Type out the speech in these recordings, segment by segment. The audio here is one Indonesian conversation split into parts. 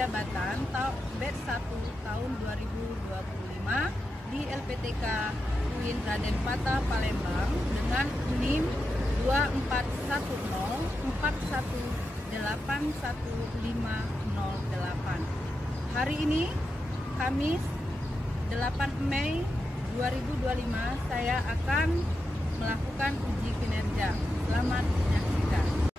jabatan batch 1 tahun 2025 di LPTK UIN Raden Patah Palembang dengan NIM 241041811508. Hari ini Kamis 8 Mei 2025 saya akan melakukan uji kinerja. Selamat menyaksikan.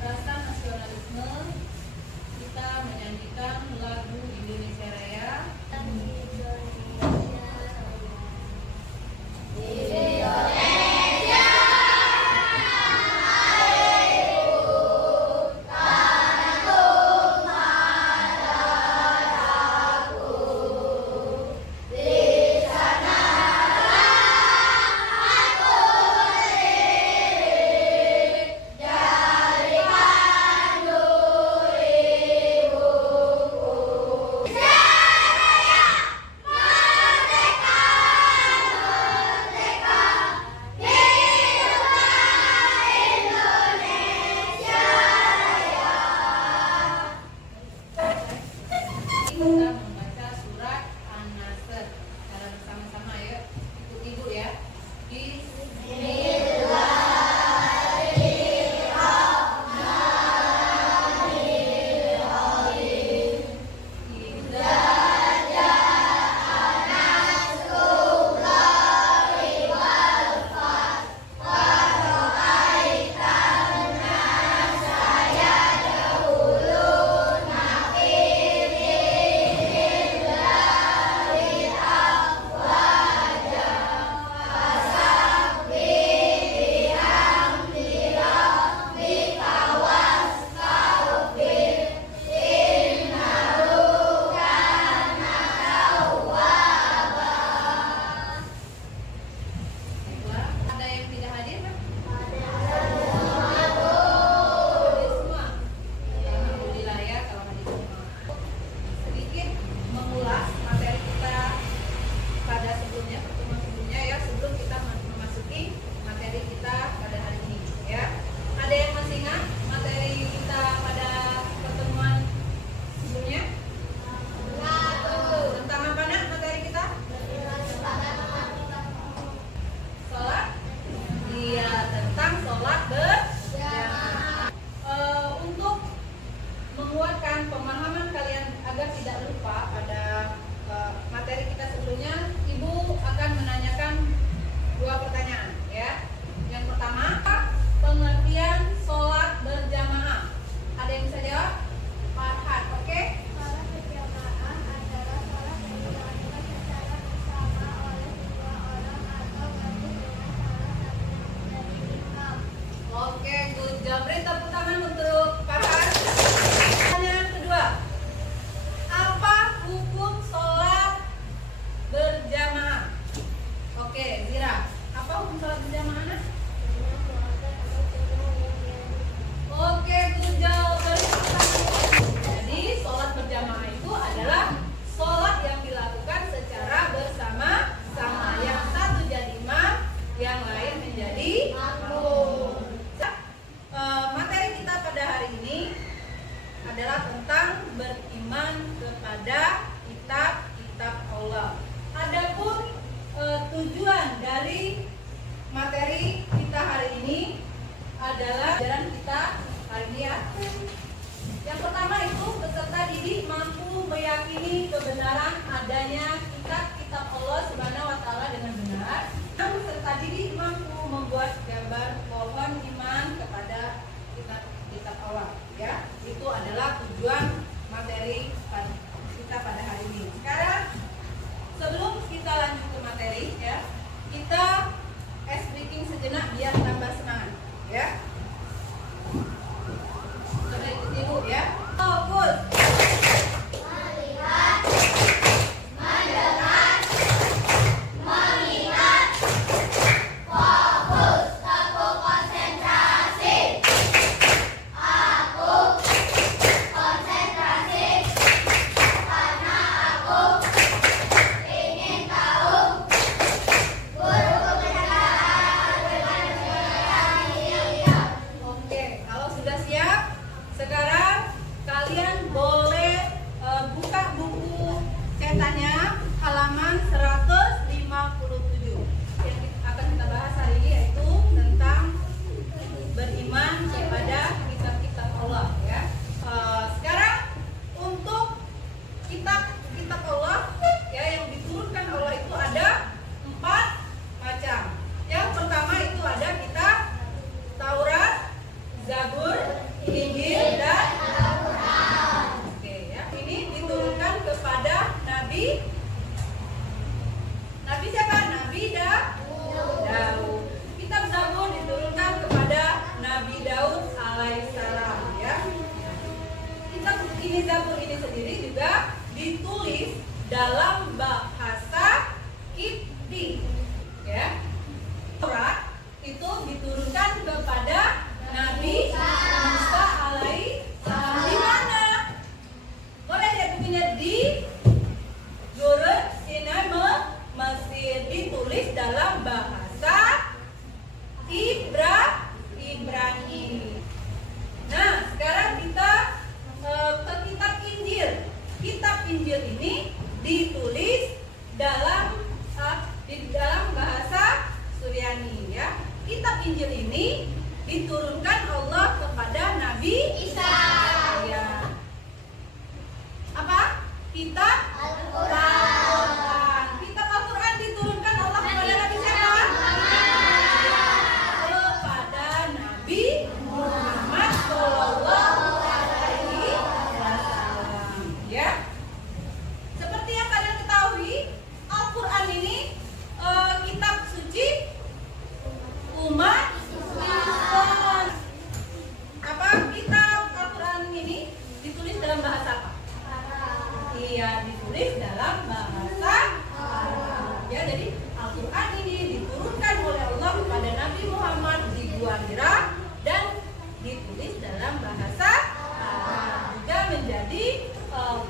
Rasa nasionalisme ceritanya halaman 157. Yang akan kita bahas hari ini yaitu tentang beriman kepada kitab-kitab Allah ya. Sekarang untuk kitab Allah ya yang diturunkan Allah itu ada 4 macam. Yang pertama itu ada kitab Taurat, Zabur, Injil, dan Al-Quran. Oke ya, ini diturunkan kepada Nabi siapa? Nabi Daud. Kitab Zabur diturunkan kepada Nabi Daud alaihissalam ya. Kitab ini Zabur ini sendiri juga ditulis dalam bahasa Kipti ya. Taurat itu diturunkan kepada Nabi Musa alaihissalam. Di mana? Boleh lihat bukunya di Gurun Sinai Mesir, ditulis dalam bahasa Ibrani. Nah, sekarang kita ke kitab Injil. Kitab Injil ini ditulis dalam bahasa Suryani ya. Kitab Injil ini diturunkan Allah kepada Nabi Isa. Ya. Apa? Kitab Al-Quran. Kitab Al-Quran diturunkan Allah kepada Nabi siapa? Kepada Nabi Muhammad Shallallahu Alaihi Wasallam. Ya. Seperti yang kalian ketahui, Al-Quran ini kitab suci umat Islam. Apa? Kitab Al-Quran ini ditulis dalam bahasa apa? Iya, ditulis dalam bahasa Arab. Ya, jadi Al-Quran ini diturunkan oleh Allah kepada Nabi Muhammad di Gua Hira dan ditulis dalam bahasa Arab. Juga menjadi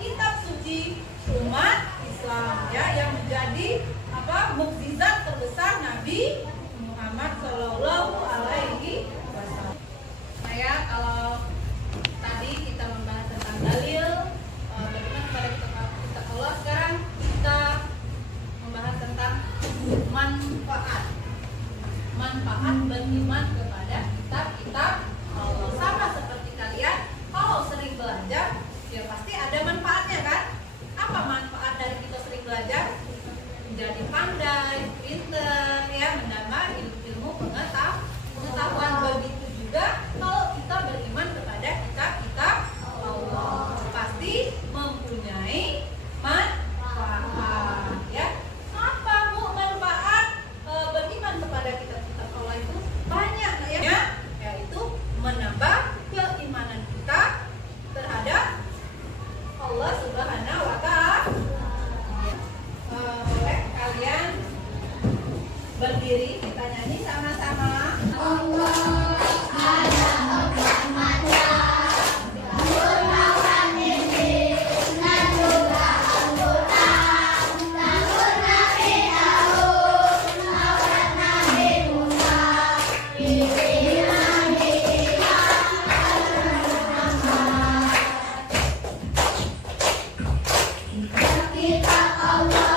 kitab suci umat Islam ya, yang menjadi mukjizat terbesar Nabi Muhammad Shallallahu Alaihi Wasallam. Nah ya, kalau tadi kita membahas tentang dalil beriman kepada kitab Allah, sekarang kita membahas tentang manfaat beriman kepada kitab-kitab Allah. Sama seperti kalian, kalau sering belajar ya pasti ada manfaatnya kan? Apa manfaat dari kita sering belajar? Menjadi pandai, pinter, ya, menambah ilmu pengetahuan. Begitu juga kalau kita beriman kepada kitab-kitab Allah, pasti mempunyai manfaat. Ya, apa Bu manfaat beriman kepada kitab-kitab Allah itu? Banyak ya, yaitu menambah keimanan kita terhadap Allah Subhanahu wa Ta'ala. Boleh kalian berdiri, kita nyanyi sama-sama. Allah ada empat mata, Al-Quran ini, dan juga Al-Quran, Zabur Nabi Daud, Taurat Nabi Musa, Injil Nabi Isa, Al-Quran Muhammad. Kitab Allah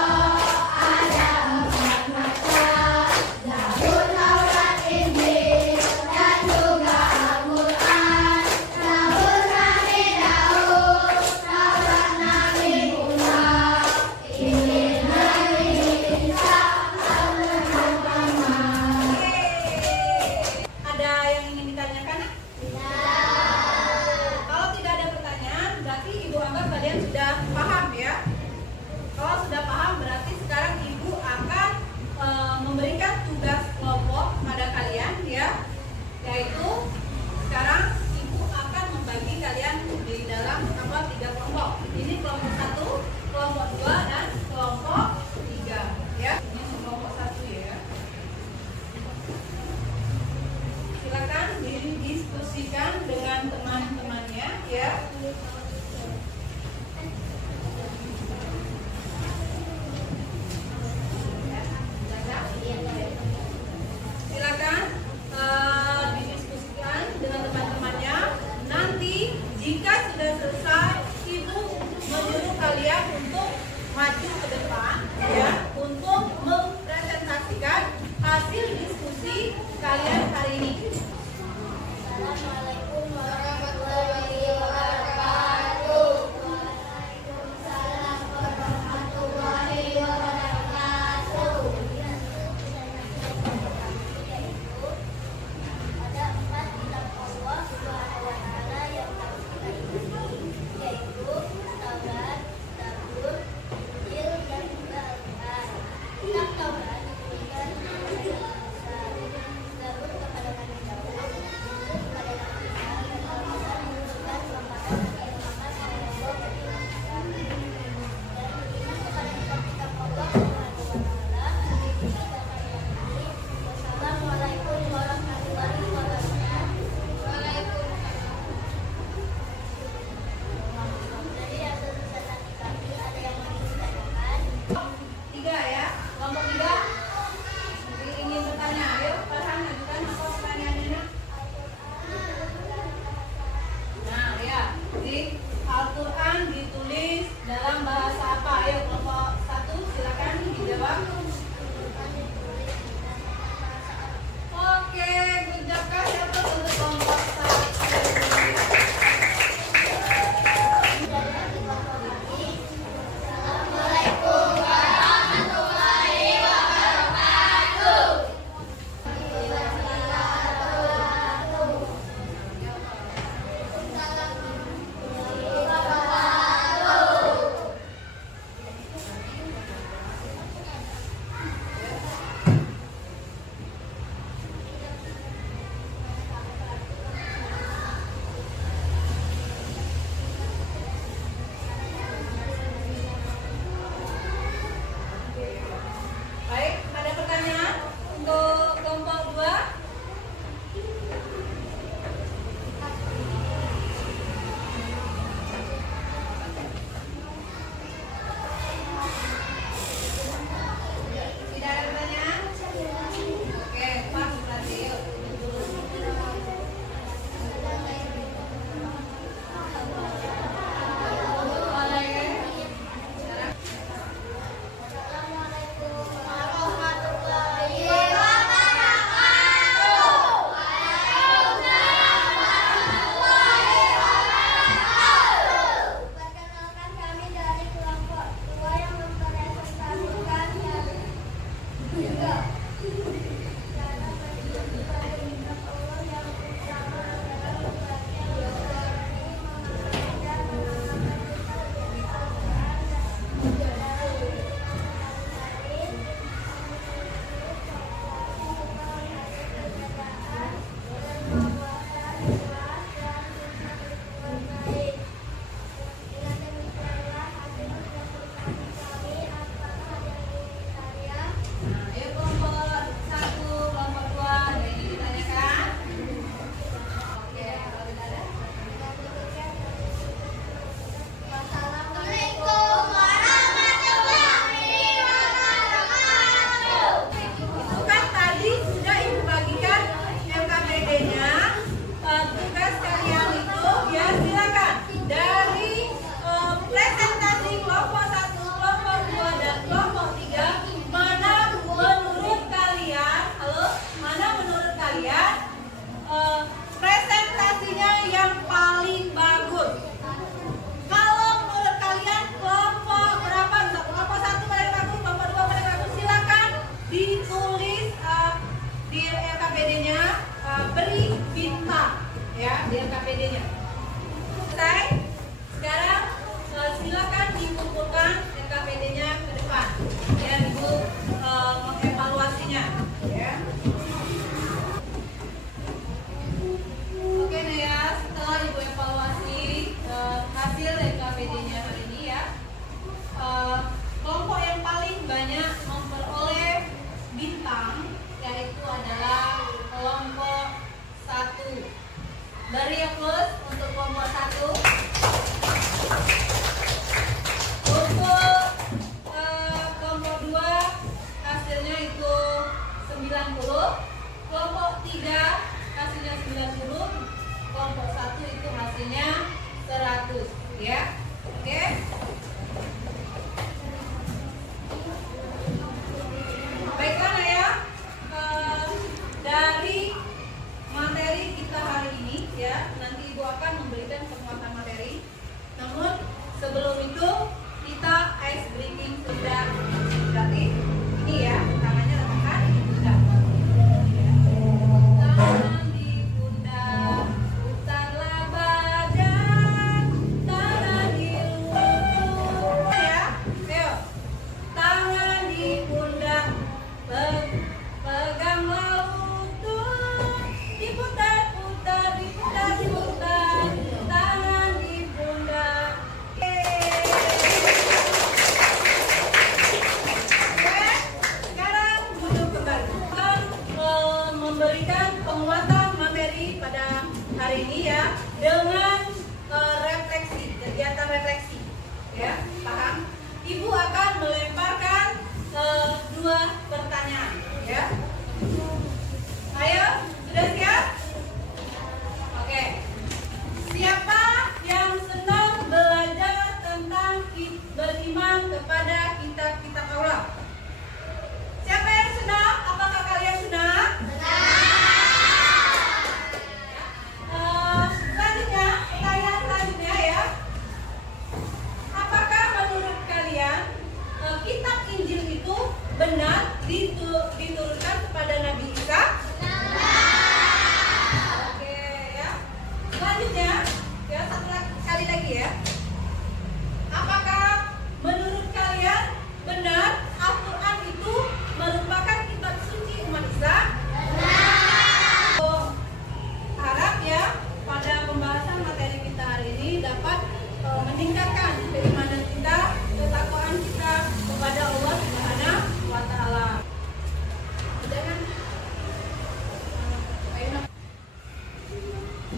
2 pertanyaan, ya. Ayo, sudah siap? Oke. Siapa yang senang belajar tentang beriman kepada kitab-kitab Allah? Siapa yang senang? Apakah kalian senang? Selanjutnya, pertanyaan selanjutnya ya. Apakah menurut kalian kitab Injil itu benar diturunkan kepada Nabi Isa? Oke ya. Selanjutnya, ya satu kali lagi ya. Apakah menurut kalian benar Al-Quran itu merupakan kitab suci umat Islam? Harap ya pada pembahasan materi kita hari ini dapat meningkatkan keimanan kita, ketakwaan kita kepada Allah Subhanahu wa Ta'ala. Jangan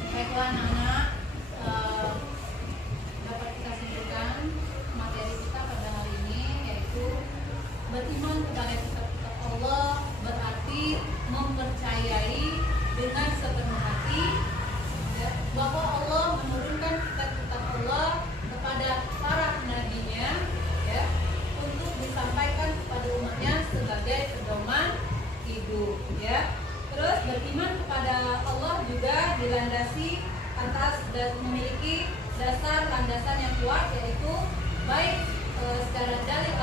baiklah anak-anak, dapat kita simpulkan materi kita pada hari ini, yaitu beriman kepada kitab-kitab Allah berarti mempercayai dengan sepenuh hati ya, bahwa Allah menurunkan kitab-kitab Allah kepada para nabinya ya, untuk disampaikan kepada umatnya sebagai pedoman hidup ya. Terus beriman kepada Allah juga dilandasi atas dan memiliki dasar landasan yang kuat, yaitu baik secara dalil